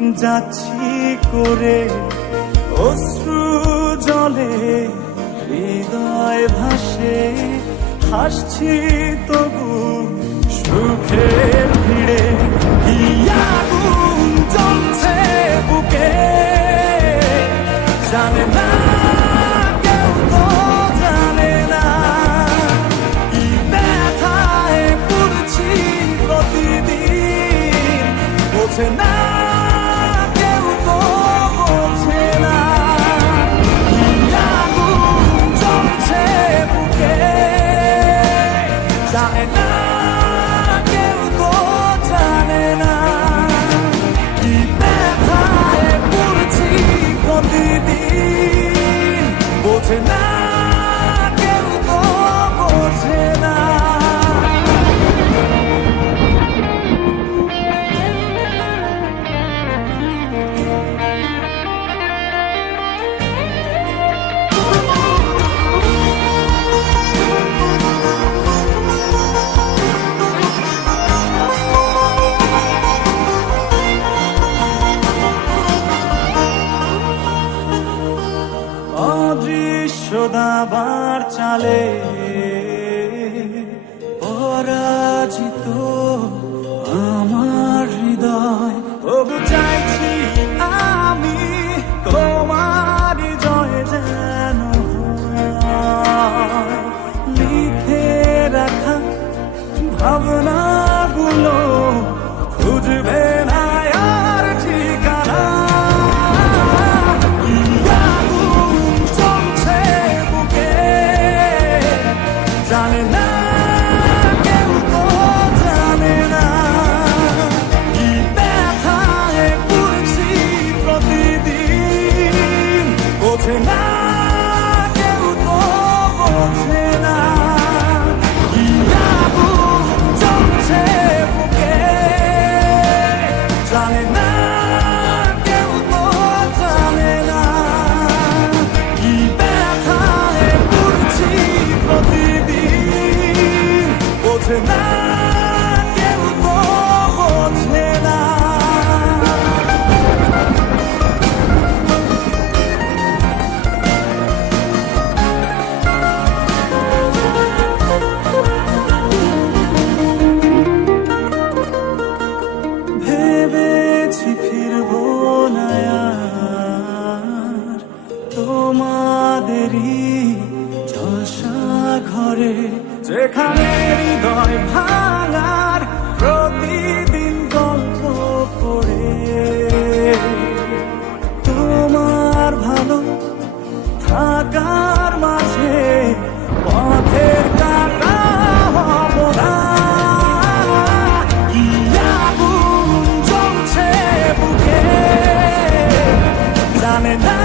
যাচ্ছি করে অশ্রু জলে হৃদয় ভাসে, হাসছি তবু সুখের ভিড়ে। কি আগুন জ্বলছে বুকে জানে না কেউ, তো জানে না কি ব্যথায় পুড়ছি প্রতিদিন, বোঝে না কেউ, তো বোঝে না। কি আগুন জ্বলছে বুকে জানে না কেউ, তো জানে না কি ব্যথায় পুড়ছি প্রতিদিন, বোঝে না কেউ, তো বোঝে না। অদৃশ্য দাবার চালে পরাজিত আমার হৃদয়, তবু চাইছি আমি তোমার জয় যেন হয়। লিখে রাখা ভাবনাগুলো খুঁজবে না আর ঠিকানা। কি আগুন জ্বলছে বুকে জানে না কেউ, তো জানে না কি ব্যথায় পুড়ছি প্রতিদিন, বোঝে না কেউ, তো বোঝে না। কি আগুন জ্বলছে বুকে জানে না কেউ, তো জানে না কি ব্যথায় পুড়ছি প্রতিদিন, বোঝে না কেউ, তো বোঝে না। ভেবেছি ফিরবো না আর তোমাদেরই জলসা ঘরে, যেখানে হৃদয় ভাঙার প্রতিদিন গল্প পড়ে। তোমার ভালো থাকার মাঝে পথের কাটা হব না। কি আগুন জ্বলছে বুকে জানে না